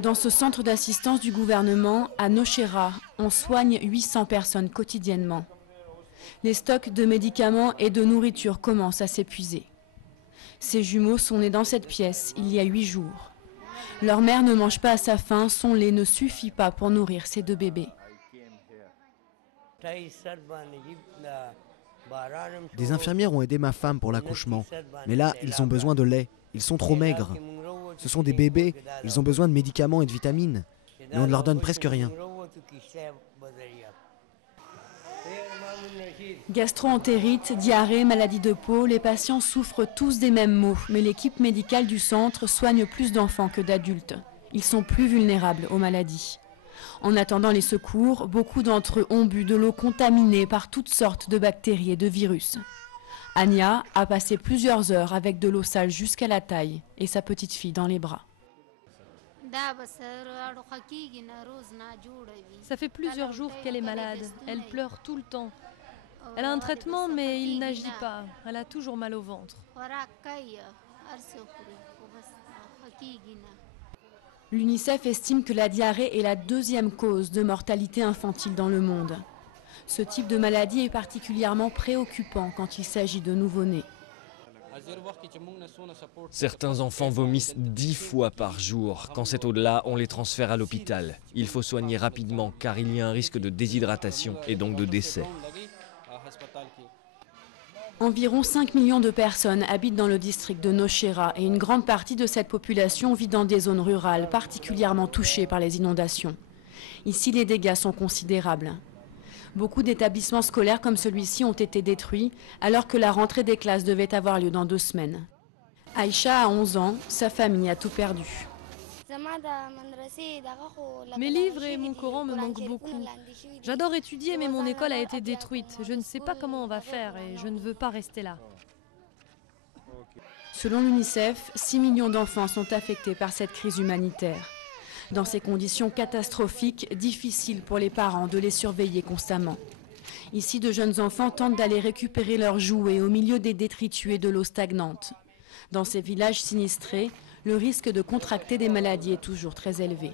Dans ce centre d'assistance du gouvernement, à Nowshera, on soigne 800 personnes quotidiennement. Les stocks de médicaments et de nourriture commencent à s'épuiser. Ces jumeaux sont nés dans cette pièce il y a 8 jours. Leur mère ne mange pas à sa faim, son lait ne suffit pas pour nourrir ses 2 bébés. Des infirmières ont aidé ma femme pour l'accouchement, mais là, ils ont besoin de lait. Ils sont trop maigres. Ce sont des bébés, ils ont besoin de médicaments et de vitamines, mais on ne leur donne presque rien. Gastro-entérite, diarrhée, maladie de peau, les patients souffrent tous des mêmes maux, mais l'équipe médicale du centre soigne plus d'enfants que d'adultes. Ils sont plus vulnérables aux maladies. En attendant les secours, beaucoup d'entre eux ont bu de l'eau contaminée par toutes sortes de bactéries et de virus. Anya a passé plusieurs heures avec de l'eau sale jusqu'à la taille et sa petite fille dans les bras. Ça fait plusieurs jours qu'elle est malade. Elle pleure tout le temps. Elle a un traitement, mais il n'agit pas. Elle a toujours mal au ventre. L'UNICEF estime que la diarrhée est la 2e cause de mortalité infantile dans le monde. Ce type de maladie est particulièrement préoccupant quand il s'agit de nouveau-nés. Certains enfants vomissent 10 fois par jour. Quand c'est au-delà, on les transfère à l'hôpital. Il faut soigner rapidement car il y a un risque de déshydratation et donc de décès. Environ 5 millions de personnes habitent dans le district de Nowshera et une grande partie de cette population vit dans des zones rurales particulièrement touchées par les inondations. Ici, les dégâts sont considérables. Beaucoup d'établissements scolaires comme celui-ci ont été détruits alors que la rentrée des classes devait avoir lieu dans 2 semaines. Aïcha a 11 ans, sa famille a tout perdu. Mes livres et mon Coran me manquent beaucoup. J'adore étudier, mais mon école a été détruite. Je ne sais pas comment on va faire et je ne veux pas rester là. Selon l'UNICEF, 6 millions d'enfants sont affectés par cette crise humanitaire. Dans ces conditions catastrophiques, difficiles pour les parents de les surveiller constamment. Ici, de jeunes enfants tentent d'aller récupérer leurs jouets au milieu des détritus et de l'eau stagnante. Dans ces villages sinistrés, le risque de contracter des maladies est toujours très élevé.